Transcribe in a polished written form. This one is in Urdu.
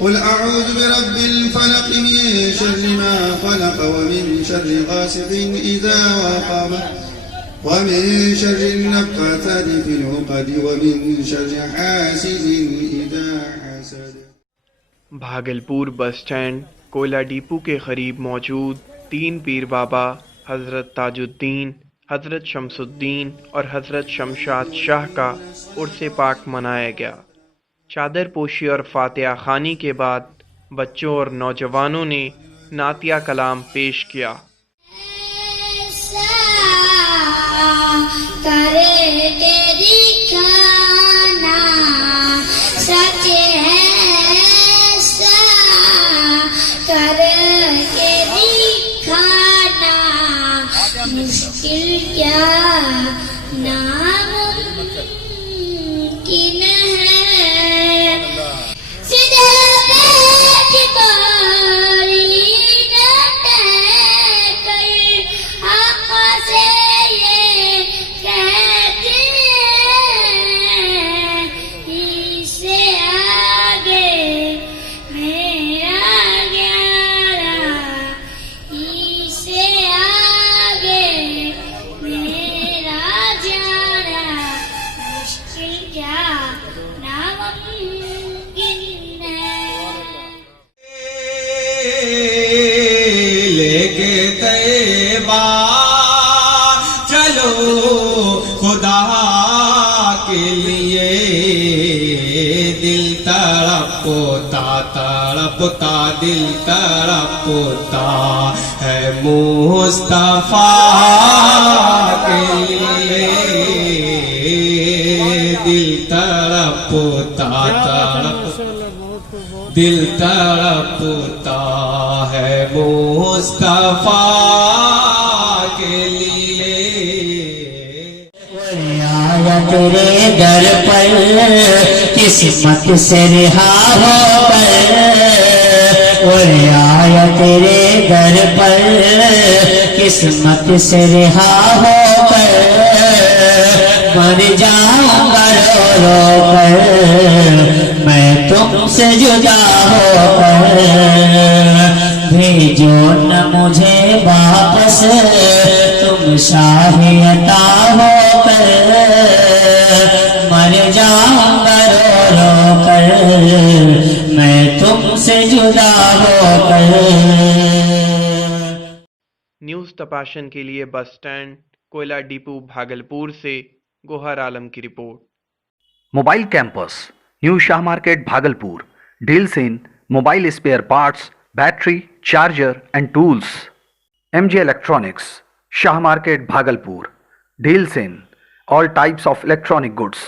قل أعوذ برب الفلق من شر ما خلق ومن شر غاسق إذا وقب ومن شر النفاثات في العقد ومن شر حاسد إذا حسد. بھاگلپور بس اسٹینڈ کوئلہ ڈیپو کے قریب موجود تین پیر بابا حضرت تاج الدین، حضرت شمس الدین اور حضرت شمشاد شاہ کا عرس پاک منایا گیا. چادر پوشی اور فاتحہ خوانی کے بعد بچوں اور نوجوانوں نے نعتیہ کلام پیش کیا. مشکل کیا ناممکن ہے سیدھا بیٹھ باری نہ طے کر آقا سے یہ کہتے ہیں اس سے آگے میرا گیارہ اس سے چلو خدا کے لیے دل تڑپتا دل تڑپتا ہے مصطفیٰ کے لیے دل تڑپتا ہے مصطفیٰ کے لیے. آیا تیرے در پر قسمت سے رہا ہو کر، آیا تیرے در پر قسمت سے رہا ہو کر، مر جاؤں گا رو رو کر میں تم سے جدا ہو کر. بھیجو نہ مجھے واپس تم شاہ عطا ہو کر، مر جاؤں گا رو رو کر میں تم سے جدا ہو کر. نیوز تپاشن کے لیے بس اسٹینڈ کوئلہ ڈیپو بھاگلپور سے گوہر عالم کی report. Mobile campus new Shah market Bhagalpur. Deals in mobile spare parts, battery, charger and tools. MJ Electronics, Shah Market Bhagalpur. Deals in all types of electronic goods.